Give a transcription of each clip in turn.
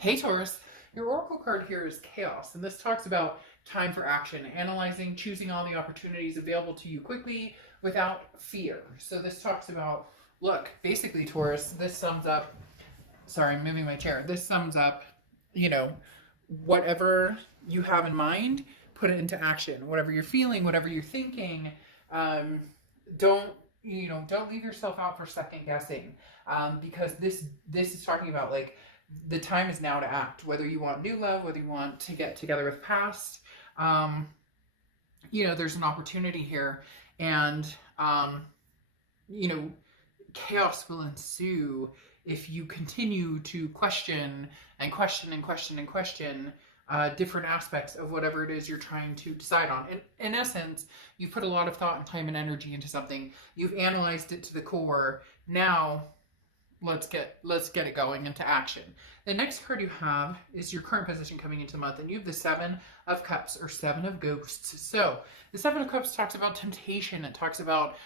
Hey Taurus, your oracle card here is chaos, and this talks about time for action, analyzing, choosing all the opportunities available to you quickly without fear. So this talks about, look, basically Taurus, this sums up, sorry, I'm moving my chair. This sums up, you know, whatever you have in mind, put it into action. Whatever you're feeling, whatever you're thinking, um, don't don't leave yourself out for second guessing, because this is talking about like the time is now to act. Whether you want new love, whether you want to get together with past, um, there's an opportunity here, and you know, chaos will ensue if you continue to question and question and question and question different aspects of whatever it is you're trying to decide on. In essence, you've put a lot of thought and time and energy into something. You've analyzed it to the core. Now let's get it going into action. The next card you have is your current position coming into the month, and you have the Seven of Cups, or Seven of Ghosts. So the Seven of Cups talks about temptation. It talks about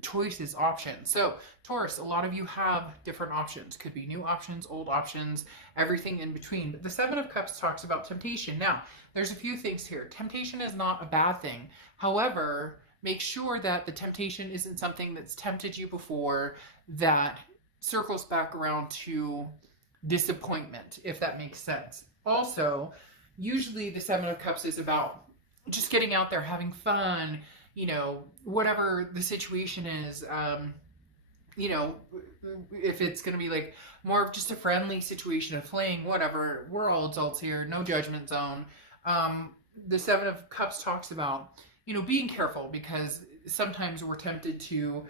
choices, options. So Taurus, a lot of you have different options. Could be new options, old options, everything in between. But the Seven of Cups talks about temptation. Now, there's a few things here. Temptation is not a bad thing. However, make sure that the temptation isn't something that's tempted you before that circles back around to disappointment, if that makes sense. Also, usually the Seven of Cups is about just getting out there, having fun, whatever the situation is. If it's going to be like more of just a friendly situation of playing, whatever, we're all adults here, no judgment zone. The Seven of Cups talks about, being careful, because sometimes we're tempted to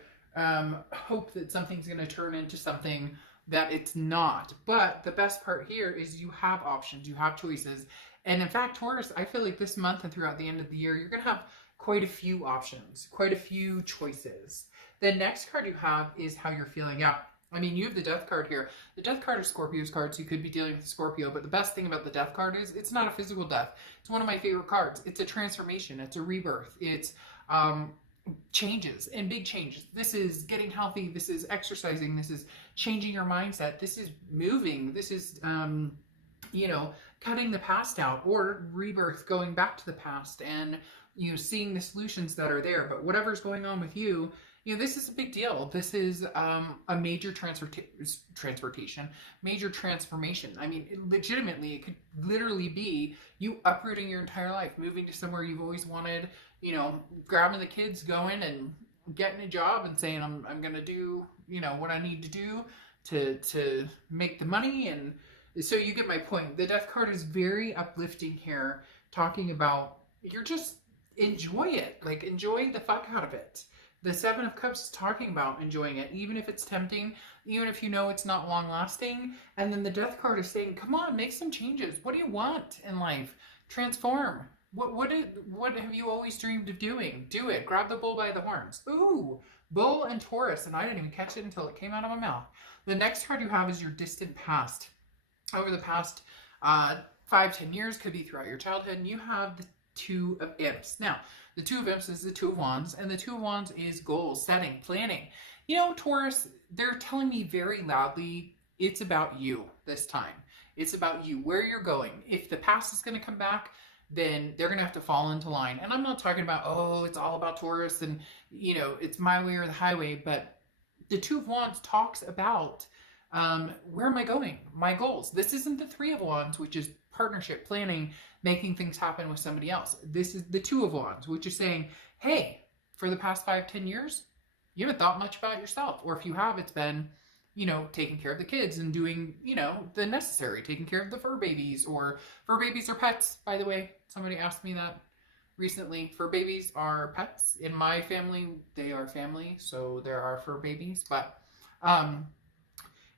hope that something's going to turn into something that it's not. But the best part here is you have options, you have choices. And in fact, Taurus, I feel like this month and throughout the end of the year, you're going to have quite a few options, quite a few choices. The next card you have is how you're feeling. Yeah, I mean, you have the Death card here. The Death card is Scorpio's card, so you could be dealing with Scorpio, but the best thing about the Death card is it's not a physical death. It's one of my favorite cards. It's a transformation. It's a rebirth. It's changes and big changes. This is getting healthy. This is exercising. This is changing your mindset. This is moving. This is, cutting the past out, or rebirth, going back to the past and, seeing the solutions that are there. But whatever's going on with you, this is a big deal. This is a major transportation, major transformation. I mean, legitimately, it could literally be you uprooting your entire life, moving to somewhere you've always wanted, grabbing the kids, going and getting a job and saying, I'm going to do, what I need to do to make the money. And so you get my point. The Death card is very uplifting here, talking about you're just enjoy it, like enjoy the fuck out of it. The Seven of Cups is talking about enjoying it, even if it's tempting, even if it's not long lasting. And then the Death card is saying, come on, make some changes. What do you want in life? Transform. What have you always dreamed of doing? Do it. Grab the bull by the horns. Ooh, bull and Taurus, and I didn't even catch it until it came out of my mouth. The next card you have is your distant past. Over the past 5-10 years, could be throughout your childhood, and you have the Two of Imps. Now, the Two of Imps is the Two of Wands, and the Two of Wands is goals, setting, planning. Taurus, they're telling me very loudly, it's about you this time. It's about you, where you're going. If the past is going to come back, then they're going to have to fall into line. And I'm not talking about, oh, it's all about Taurus and, it's my way or the highway. But the Two of Wands talks about where am I going? My goals. This isn't the Three of Wands, which is partnership, planning, making things happen with somebody else. This is the Two of Wands, which is saying, hey, for the past 5-10 years, you haven't thought much about yourself. Or if you have, it's been, taking care of the kids and doing, the necessary, taking care of the fur babies. Or fur babies are pets, by the way. Somebody asked me that recently. Fur babies are pets. In my family, they are family, so there are fur babies. But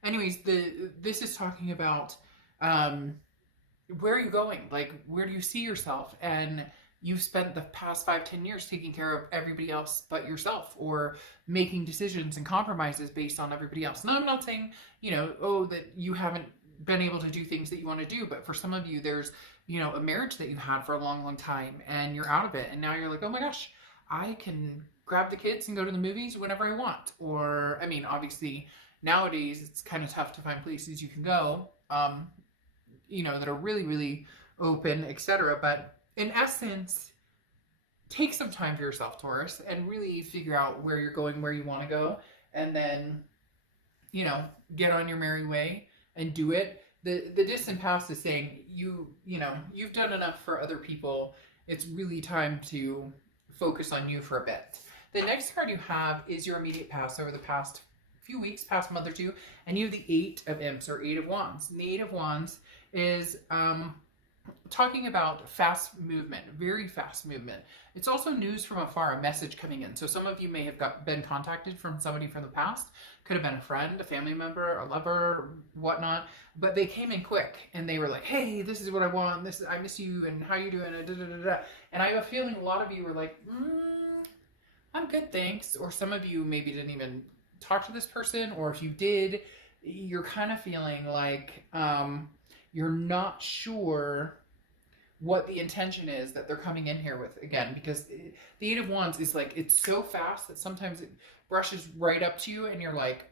anyways, this is talking about where are you going? Like, where do you see yourself? And you've spent the past 5-10 years taking care of everybody else but yourself, or making decisions and compromises based on everybody else. And I'm not saying, that you haven't been able to do things that you want to do, but for some of you, there's, a marriage that you had for a long, long time, and you're out of it. And now you're like, oh my gosh, I can grab the kids and go to the movies whenever I want. Or, I mean, obviously, nowadays, it's kind of tough to find places you can go. that are really, really open, etc. But in essence, take some time for yourself, Taurus, and really figure out where you're going, where you want to go, and then, you know, get on your merry way and do it. The distant past is saying you've done enough for other people. It's really time to focus on you for a bit. The next card you have is your immediate past over the past few weeks, past month or two, and you have the Eight of Imps or Eight of Wands. And the Eight of Wands is talking about fast movement, very fast movement. It's also news from afar, a message coming in. So some of you may have been contacted from somebody from the past. Could have been a friend, a family member, a lover, whatnot. But they came in quick and they were like, hey, this is what I want. This is, I miss you and how you doing? And I have a feeling a lot of you were like, I'm good, thanks. Or some of you maybe didn't even talk to this person. Or if you did, you're kind of feeling like you're not sure what the intention is that they're coming in here with, again, because the Eight of Wands is like, it's so fast that sometimes it brushes right up to you and you're like,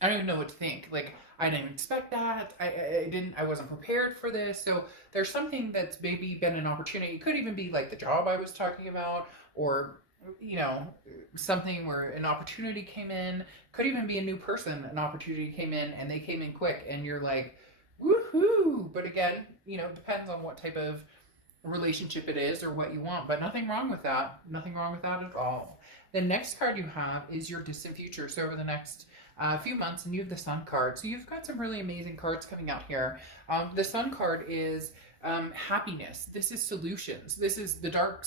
I don't even know what to think. Like, I didn't expect that. I wasn't prepared for this. So there's something that's maybe been an opportunity. It could even be like the job I was talking about, or, you know, something where an opportunity came in. Could even be a new person, an opportunity came in and they came in quick and you're like, woohoo! But again, you know, depends on what type of relationship it is or what you want, but nothing wrong with that. Nothing wrong with that at all. The next card you have is your distant future. So over the next few months, and you have the Sun card. So you've got some really amazing cards coming out here. The Sun card is happiness. This is solutions. This is the dark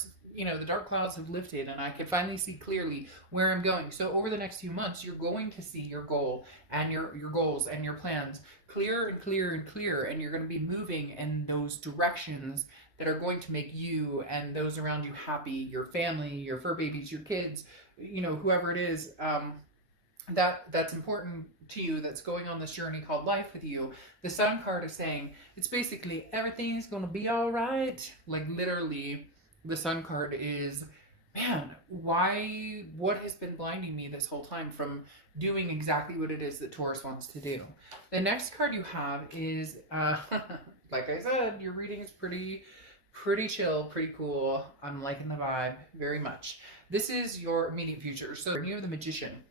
clouds have lifted and I can finally see clearly where I'm going. So over the next few months, you're going to see your goal and your goals and your plans clearer and clearer and clearer, and you're going to be moving in those directions that are going to make you and those around you happy, your family, your fur babies, your kids, you know, whoever it is that's important to you, that's going on this journey called life with you. The Sun card is saying it's basically everything's going to be all right. Like literally, the Sun card is, man, what has been blinding me this whole time from doing exactly what it is that Taurus wants to do? The next card you have is, like I said, your reading is pretty chill, pretty cool. I'm liking the vibe very much. This is your immediate future. So you have the Magician.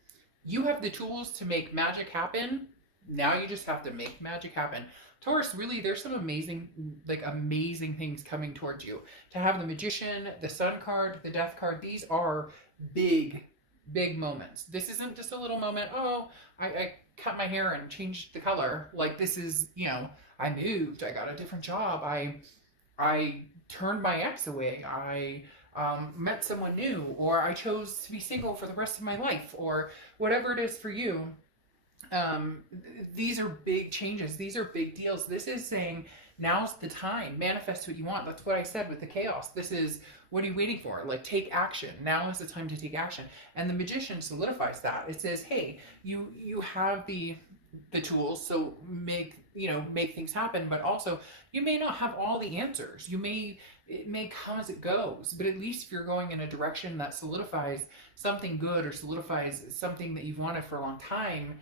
You have the tools to make magic happen. Now you just have to make magic happen. Taurus, really, there's some amazing things coming towards you. To have the Magician, the Sun card, the Death card, these are big, big moments. This isn't just a little moment, oh, I cut my hair and changed the color. Like, this is, you know, I moved, I got a different job, I turned my ex away, I met someone new, or I chose to be single for the rest of my life, or whatever it is for you. These are big changes. These are big deals. This is saying now's the time. Manifest what you want. That's what I said with the chaos. This is, what are you waiting for? Like, take action. Now is the time to take action. And the Magician solidifies that. It says, hey, you have the tools, so make things happen, but also you may not have all the answers. It may come as it goes, but at least if you're going in a direction that solidifies something good or solidifies something that you've wanted for a long time,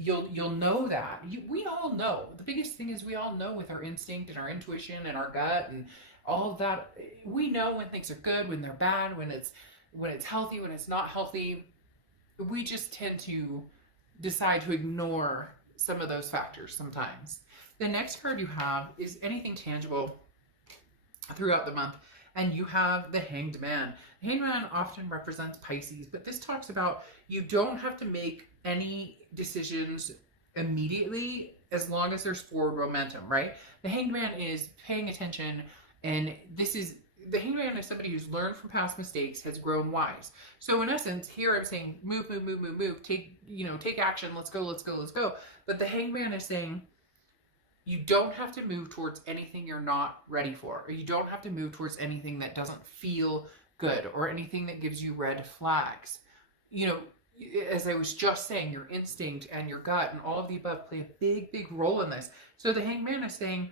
you'll know that. We all know. The biggest thing is we all know with our instinct and our intuition and our gut and all of that. We know when things are good, when they're bad, when it's healthy, when it's not healthy. We just tend to decide to ignore some of those factors sometimes. The next card you have is anything tangible throughout the month, and you have the Hanged Man. The Hanged Man often represents Pisces, but this talks about you don't have to make any decisions immediately as long as there's forward momentum, right? The Hanged Man is paying attention, and the Hanged Man is somebody who's learned from past mistakes, has grown wise. So in essence, here I'm saying move, take action, let's go. But the Hanged Man is saying you don't have to move towards anything you're not ready for, or you don't have to move towards anything that doesn't feel good, or anything that gives you red flags. You know, as I was just saying, your instinct and your gut and all of the above play a big, big role in this. So the Hanged Man is saying,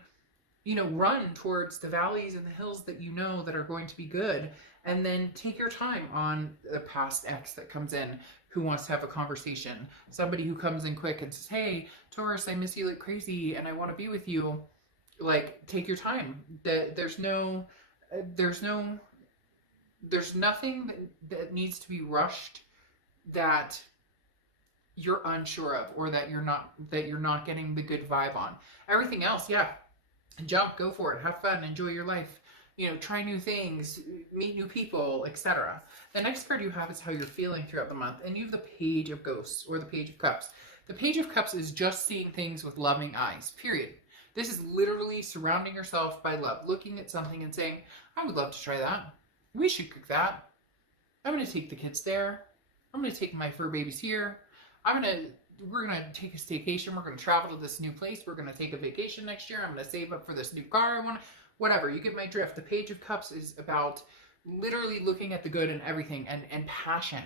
run towards the valleys and the hills that you know that are going to be good, and then take your time on the past ex that comes in who wants to have a conversation. Somebody who comes in quick and says, hey, Taurus, I miss you like crazy and I want to be with you. Like, take your time. There's no, there's nothing that needs to be rushed that you're unsure of, or that you're not getting the good vibe on. Everything else, yeah, jump, go for it, have fun, enjoy your life, try new things, meet new people, etc. The next card you have is how you're feeling throughout the month, and you have the Page of Ghosts, or the Page of Cups. The Page of Cups is just seeing things with loving eyes, period. This is literally surrounding yourself by love, looking at something and saying, I would love to try that. We should cook that. I'm going to take the kids there. I'm going to take my fur babies here. We're going to take a staycation. We're going to travel to this new place. We're going to take a vacation next year. I'm going to save up for this new car I want. Whatever, you get my drift. The Page of Cups is about literally looking at the good in everything, and passion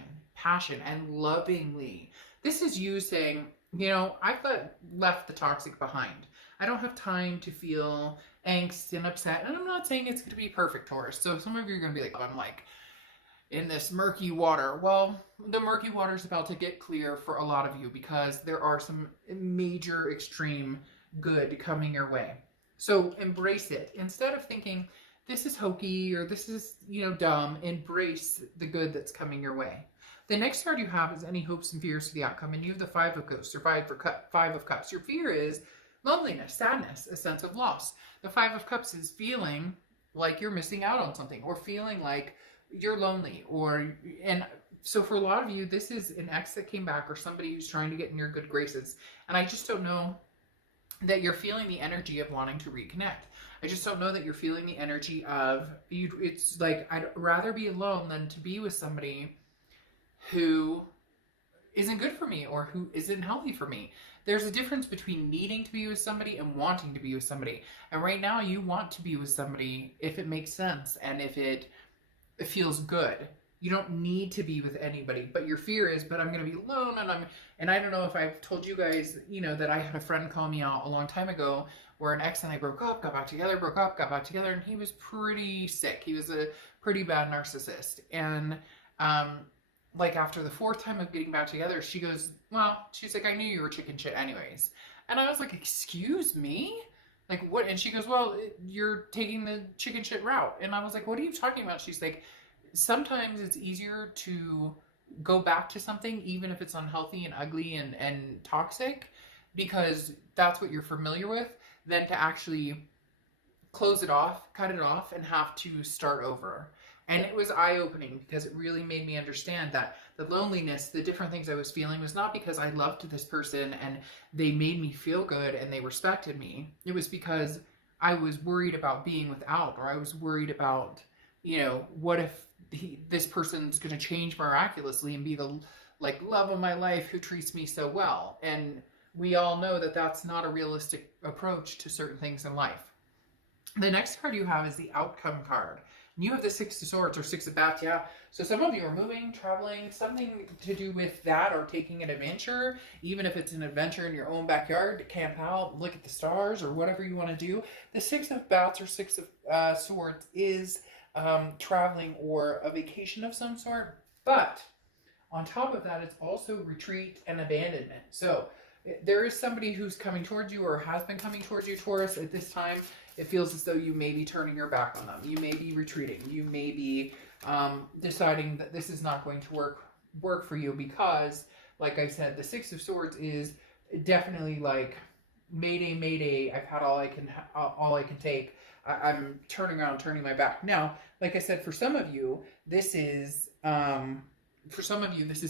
and lovingly. This is you saying, I've left the toxic behind. I don't have time to feel angst and upset. And I'm not saying it's going to be perfect, Taurus. So some of you are going to be like, I'm like in this murky water. Well, the murky water is about to get clear for a lot of you, because there are some major extreme good coming your way. So embrace it. Instead of thinking this is hokey or this is, dumb, embrace the good that's coming your way. The next card you have is any hopes and fears for the outcome, and you have the Five of Ghosts, or Five of Cups. Your fear is loneliness, sadness, a sense of loss. The Five of Cups is feeling like you're missing out on something, or feeling like you're lonely, and so for a lot of you, this is an ex that came back, or somebody who's trying to get in your good graces. And I just don't know that you're feeling the energy of wanting to reconnect. I just don't know that you're feeling the energy of you. It's like, I'd rather be alone than to be with somebody who isn't good for me, or who isn't healthy for me. There's a difference between needing to be with somebody and wanting to be with somebody. And right now you want to be with somebody if it makes sense and if it feels good. You don't need to be with anybody, but your fear is, but I'm going to be alone, and I don't know if I've told you guys, that I had a friend call me out a long time ago where an ex and I broke up, got back together, broke up, got back together, and he was pretty sick. He was a pretty bad narcissist. And like after the fourth time of getting back together, she goes, well, she's like, I knew you were chicken shit anyways. And I was like, excuse me? Like, what? And she goes, well, you're taking the chicken shit route. And I was like, what are you talking about? She's like, sometimes it's easier to go back to something, even if it's unhealthy and ugly and toxic, because that's what you're familiar with, than to actually close it off, cut it off, and have to start over. And it was eye-opening, because it really made me understand that the loneliness, the different things I was feeling, was not because I loved this person and they made me feel good and they respected me. It was because I was worried about being without, or I was worried about, what if this person's going to change miraculously and be the love of my life who treats me so well. And we all know that that's not a realistic approach to certain things in life. The next card you have is the Outcome card. You have the Six of Swords, or Six of Bats, yeah. So some of you are moving, traveling, something to do with that, or taking an adventure, even if it's an adventure in your own backyard, to camp out, look at the stars, or whatever you want to do. The Six of Bats, or Six of Swords, is traveling or a vacation of some sort. But on top of that, it's also retreat and abandonment. So there is somebody who's coming towards you, or has been coming towards you, Taurus. At this time, it feels as though you may be turning your back on them. You may be retreating. You may be deciding that this is not going to work for you, because, like I said, the Six of Swords is definitely like, mayday, mayday. I've had all I can take. I'm turning around, turning my back. Now, like I said, for some of you, this is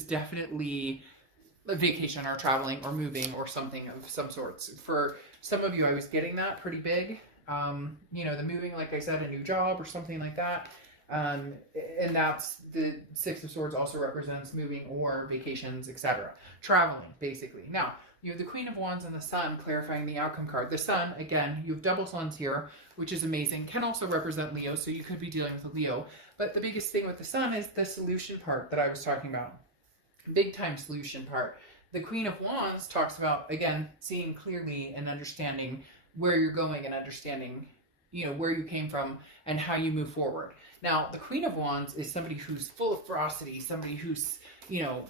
definitely a vacation, or traveling, or moving, or something of some sorts. For some of you, I was getting that pretty big. The moving, like I said, a new job or something like that. And that's the Six of Swords also represents moving or vacations, etc. Traveling, basically. Now, you have the Queen of Wands and the Sun clarifying the Outcome card. The Sun, again, you have double suns here, which is amazing. Can also represent Leo, so you could be dealing with a Leo. But the biggest thing with the Sun is the solution part that I was talking about. Big time solution part. The Queen of Wands talks about, again, seeing clearly and understanding where you're going, and understanding where you came from and how you move forward. Now, the Queen of Wands is somebody who's full of ferocity, somebody who's,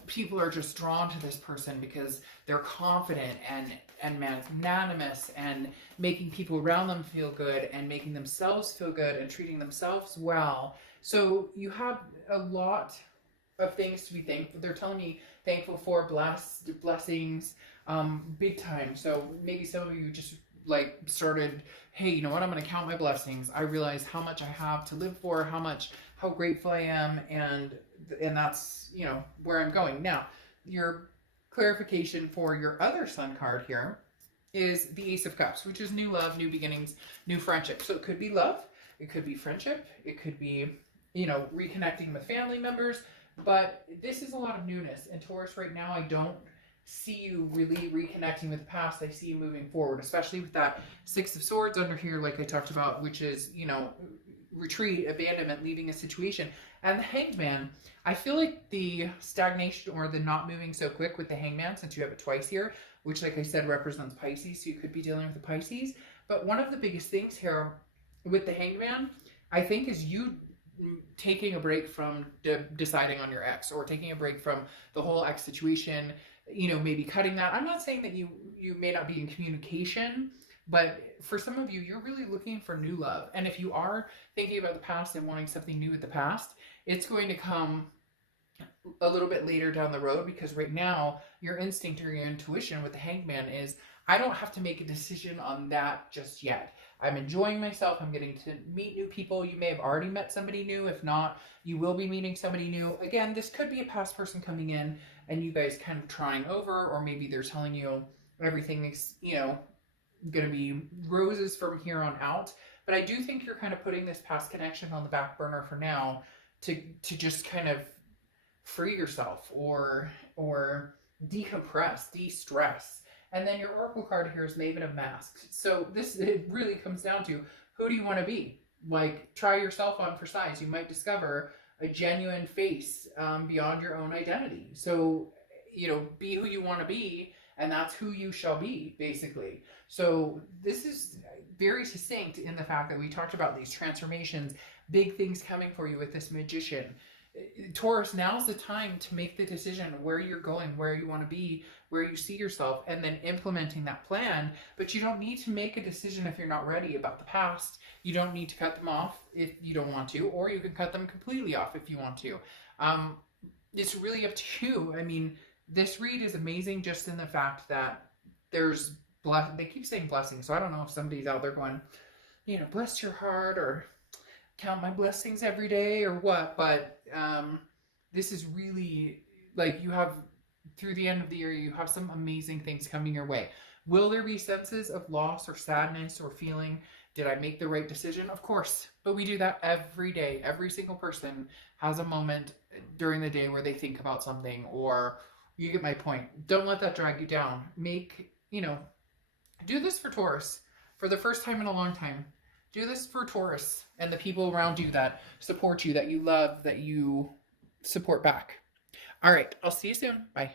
people are just drawn to this person because they're confident and magnanimous and making people around them feel good and making themselves feel good and treating themselves well. So you have a lot of things to be thankful. They're telling me thankful for blessings, big time. So maybe some of you just like started, hey, you know what, I'm going to count my blessings. I realize how much I have to live for, how grateful I am, and that's, where I'm going. Now, your clarification for your other sun card here is the Ace of Cups, which is new love, new beginnings, new friendship. So it could be love, it could be friendship, it could be, reconnecting with family members, but this is a lot of newness. And Taurus, right now, I don't see you really reconnecting with the past. I see you moving forward, especially with that Six of Swords under here, like I talked about, which is, retreat, abandonment, leaving a situation. And the Hanged Man, I feel like the stagnation or the not moving so quick with the Hangman, since you have it twice here, which, like I said, represents Pisces, so you could be dealing with the Pisces. But one of the biggest things here with the Hanged Man, I think, is you taking a break from deciding on your ex, or taking a break from the whole ex situation, maybe cutting that. I'm not saying that you may not be in communication, but for some of you, you're really looking for new love. And if you are thinking about the past and wanting something new with the past, it's going to come a little bit later down the road, because right now your instinct or your intuition with the Hanged Man is, I don't have to make a decision on that just yet. I'm enjoying myself. I'm getting to meet new people. You may have already met somebody new. If not, you will be meeting somebody new. Again, this could be a past person coming in and you guys kind of trying over, or maybe they're telling you everything is, going to be roses from here on out. But I do think you're kind of putting this past connection on the back burner for now to just kind of free yourself or decompress, de-stress. And then your oracle card here is Maven of Masks. So it really comes down to, who do you want to be? Like, try yourself on for size. You might discover a genuine face beyond your own identity. So, be who you want to be, and that's who you shall be, basically. So this is very succinct in the fact that we talked about these transformations, big things coming for you with this Magician. Taurus, now's the time to make the decision where you're going, where you want to be, where you see yourself, and then implementing that plan. But you don't need to make a decision if you're not ready about the past. You don't need to cut them off if you don't want to, or you can cut them completely off if you want to. It's really up to you. I mean, this read is amazing just in the fact that there's they keep saying blessings. So I don't know if somebody's out there going, bless your heart, or count my blessings every day, or what. But this is really, like, you have, through the end of the year, you have some amazing things coming your way. Will there be senses of loss or sadness or feeling, did I make the right decision? Of course. But we do that every day. Every single person has a moment during the day where they think about something, or you get my point. Don't let that drag you down. Do this for Taurus for the first time in a long time. Do this for Taurus and the people around you that support you, that you love, that you support back. All right. I'll see you soon. Bye.